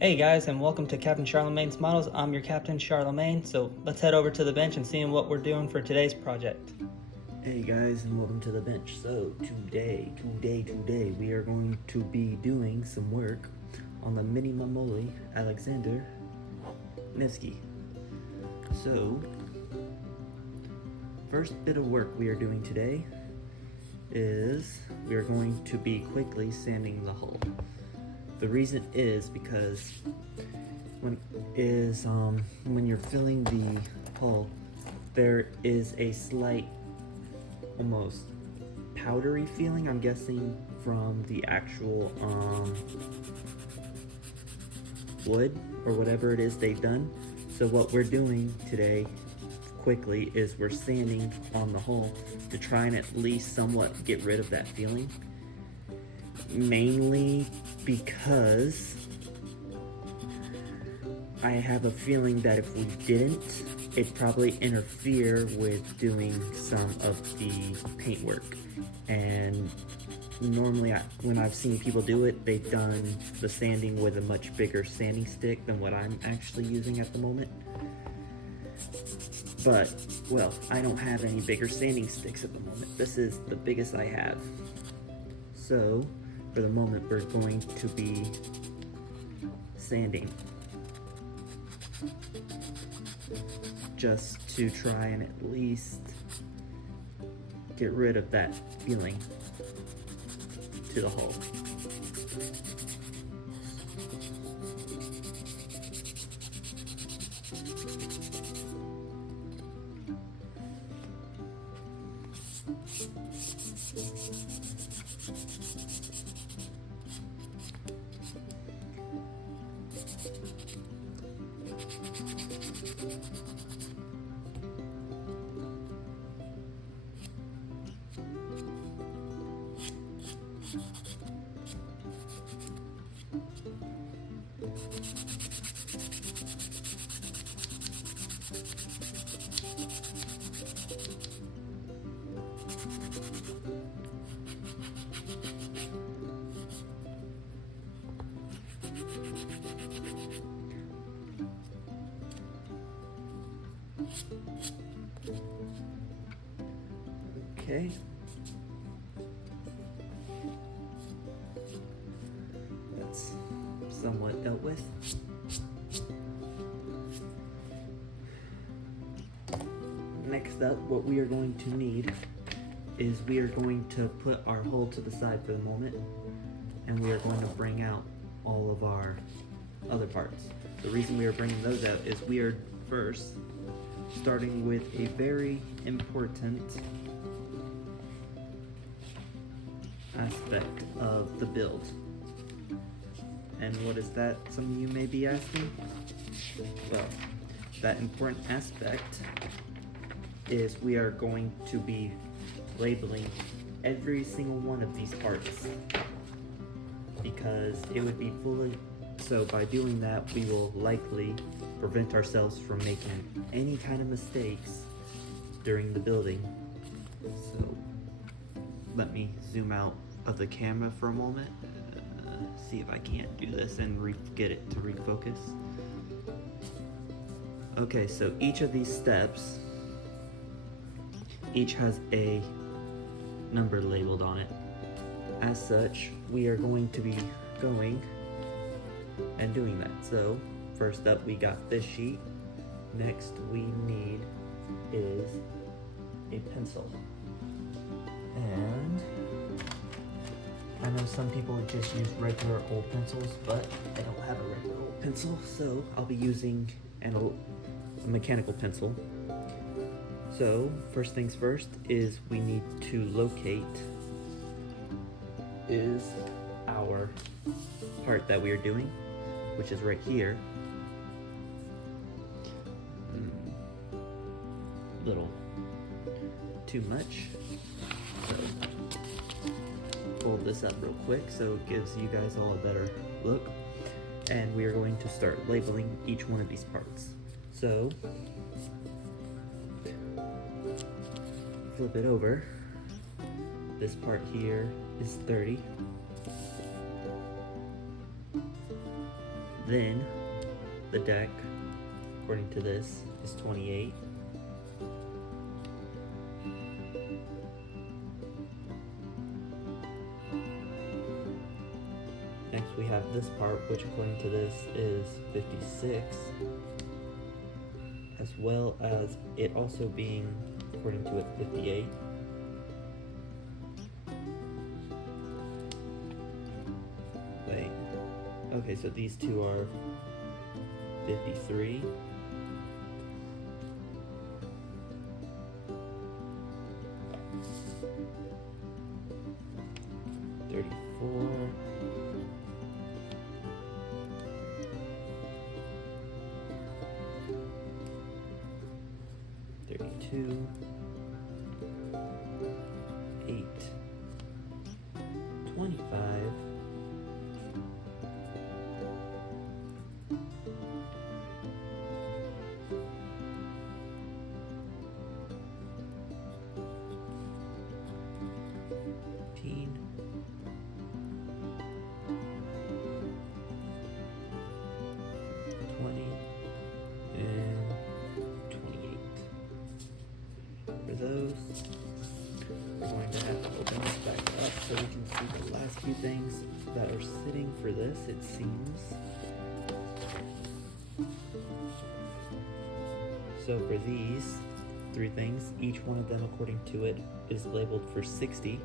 Hey guys, and welcome to Captain Charlemagne's Models. I'm your Captain Charlemagne, so let's head over to the bench and see what we're doing for today's project. Hey guys, and welcome to the bench. So today we are going to be doing some work on the mini Mamoli Alexander Nevsky. So first bit of work we are doing today is we are going to be quickly sanding the hull. The reason is because when you're filling the hull, there is a slight, almost powdery feeling, I'm guessing, from the actual wood or whatever it is they've done. So what we're doing today quickly is we're sanding on the hull to try and at least somewhat get rid of that feeling. Mainly because I have a feeling that if we didn't, it'd probably interfere with doing some of the paintwork. And normally when I've seen people do it, they've done the sanding with a much bigger sanding stick than what I'm actually using at the moment. But, well, I don't have any bigger sanding sticks at the moment. This is the biggest I have. So, for the moment, we're going to be sanding, just to try and at least get rid of that feeling to the hull. Okay. That's somewhat dealt with. Next up, what we are going to need is we are going to put our hull to the side for the moment, and we are going to bring out all of our other parts. The reason we are bringing those out is we are first starting with a very important aspect of the build. And what is that, some of you may be asking? Well, that important aspect is we are going to be labeling every single one of these parts, because it would be fully, so by doing that we will likely prevent ourselves from making any kind of mistakes during the building. So let me zoom out of the camera for a moment, see if I can't do this and get it to refocus. Okay, so each of these steps, each has a number labeled on it. As such, we are going to be going and doing that. So first up, we got this sheet. Next we need is a pencil. And I know some people would just use regular old pencils, but I don't have a regular old pencil, so I'll be using a mechanical pencil. So first things first is we need to locate is our part that we are doing, which is right here. Little too much. So fold this up real quick so it gives you guys all a better look. And we are going to start labeling each one of these parts. So flip it over. This part here is 30. Then the deck, according to this, is 28. Next we have this part, which according to this is 56, as well as it also being, according to it, 58. Wait, okay, so these two are 53. $34. 32, 8, 25, 15, 20, and 28. For those, we're going to have to open this back up so we can see the last few things that are sitting for this, it seems. So for these three things, each one of them, according to it, is labeled for 60.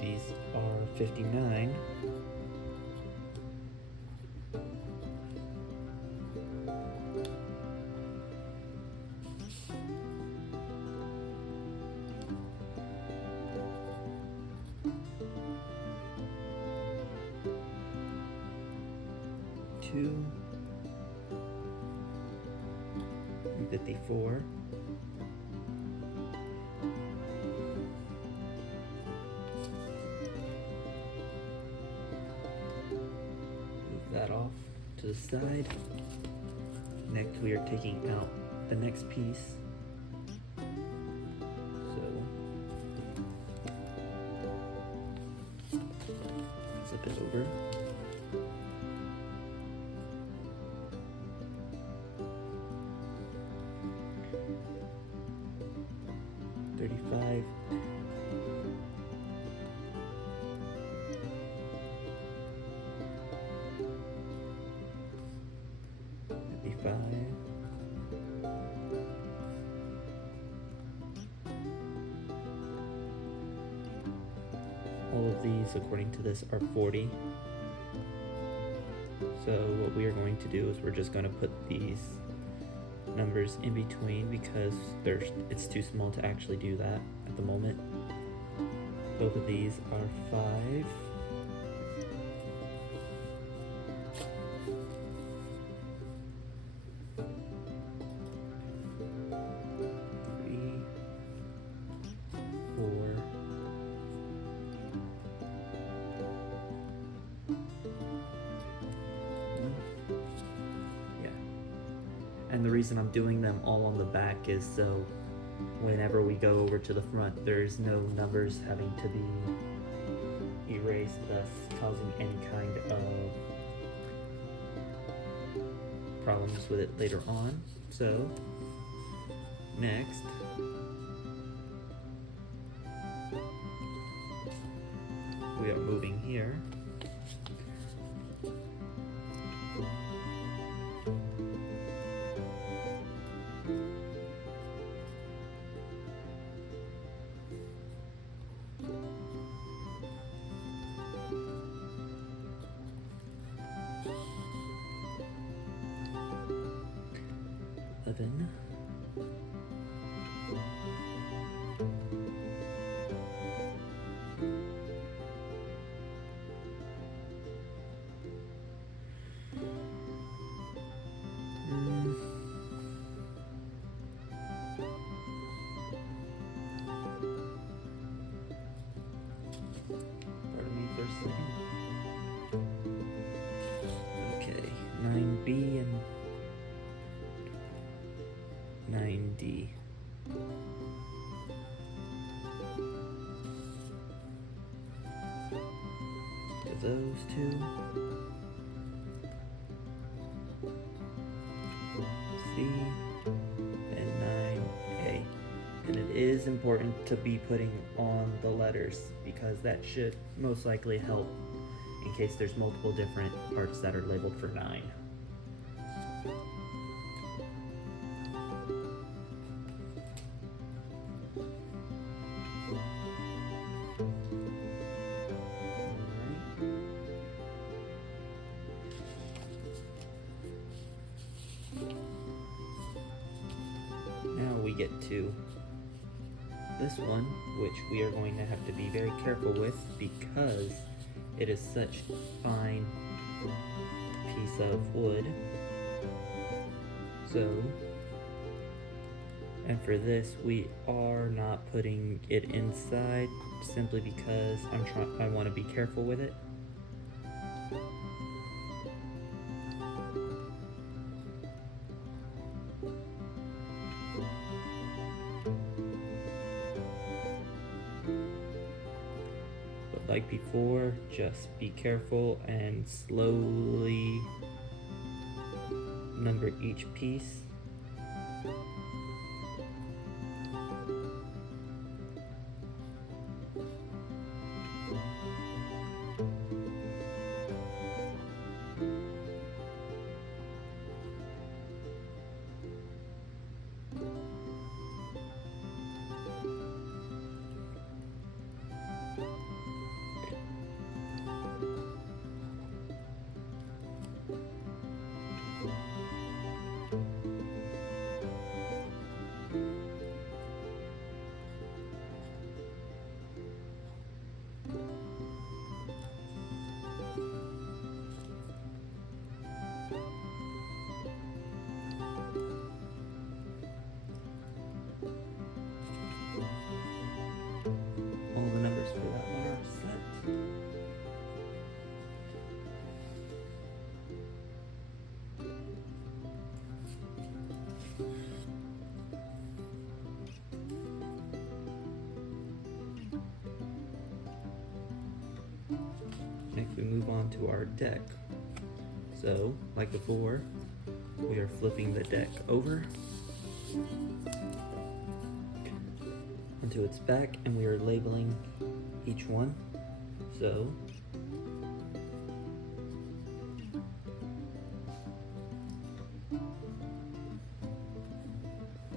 These are 59. Two and 54. Move that off to the side. Next, we are taking out the next piece. So, flip it over. $35. $55. All of these, according to this, are 40. So what we are going to do is we're just going to put these numbers in between because it's too small to actually do that at the moment. Both of these are 5. And the reason I'm doing them all on the back is so whenever we go over to the front, there's no numbers having to be erased, thus causing any kind of problems with it later on. So, next, we are moving here. Pardon me for a second. Okay, 9B and 9D. those two. C and 9A. And it is important to be putting on the letters because that should most likely help in case there's multiple different parts that are labeled for 9. Now we get to this one, which we are going to have to be very careful with because it is such a fine piece of wood. So, and for this, we are not putting it inside simply because I want to be careful with it. Like before, just be careful and slowly number each piece. All the numbers for that one are set. Next we move on to our deck. So, like before, we are flipping the deck over onto its back and we are labeling each one. So,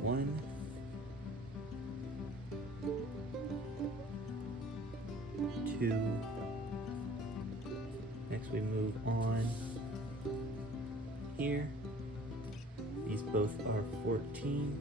one, two, next we move on here. These both are 14.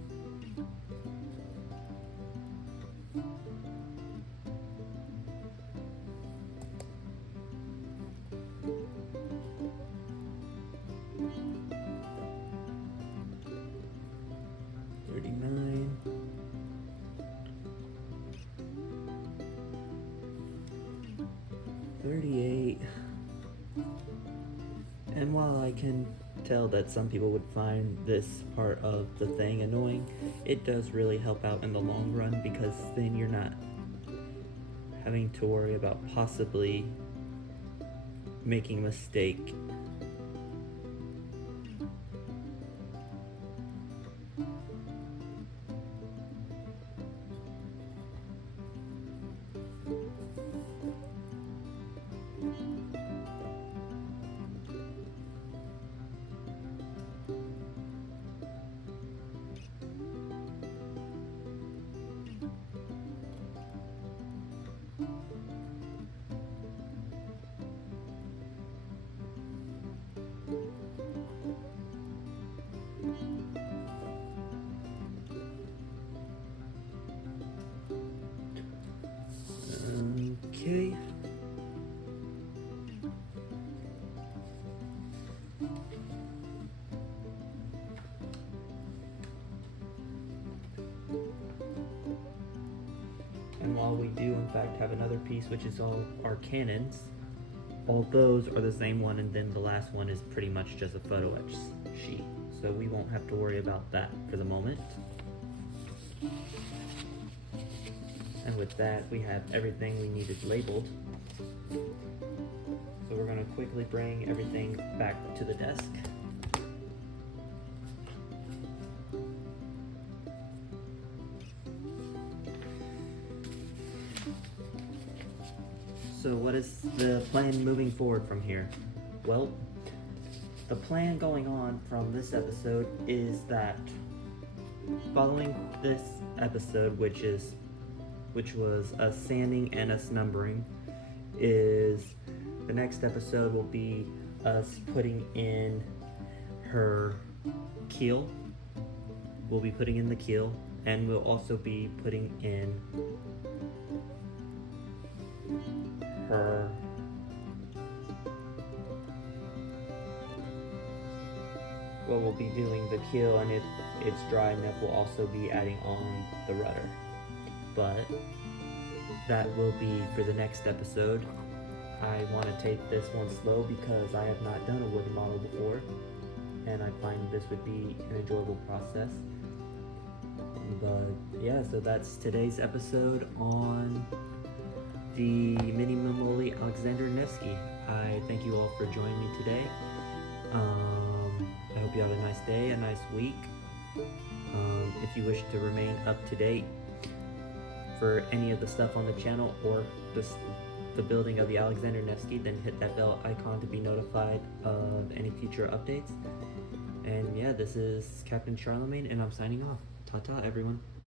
And while I can tell that some people would find this part of the thing annoying, it does really help out in the long run because then you're not having to worry about possibly making a mistake. Okay. And while we do in fact have another piece which is all our cannons, all those are the same one, and then the last one is pretty much just a photo etch sheet. So we won't have to worry about that for the moment. And with that, we have everything we needed labeled. So we're gonna quickly bring everything back to the desk. So what is the plan moving forward from here? Well, the plan going on from this episode is that following this episode, which was us sanding and us numbering, is the next episode will be us putting in her keel. We'll be putting in the keel, and we'll also be putting in her we'll be doing the keel, and if it's dry enough, we'll also be adding on the rudder. But that will be for the next episode. I want to take this one slow because I have not done a wooden model before, and I find this would be an enjoyable process. But yeah, so that's today's episode on the mini Mamoli Alexander Nevsky. I thank you all for joining me today. I hope you have a nice day, a nice week. If you wish to remain up to date for any of the stuff on the channel or the building of the Alexander Nevsky, then hit that bell icon to be notified of any future updates. And yeah, this is Captain Charlemagne, and I'm signing off. Ta-ta, everyone.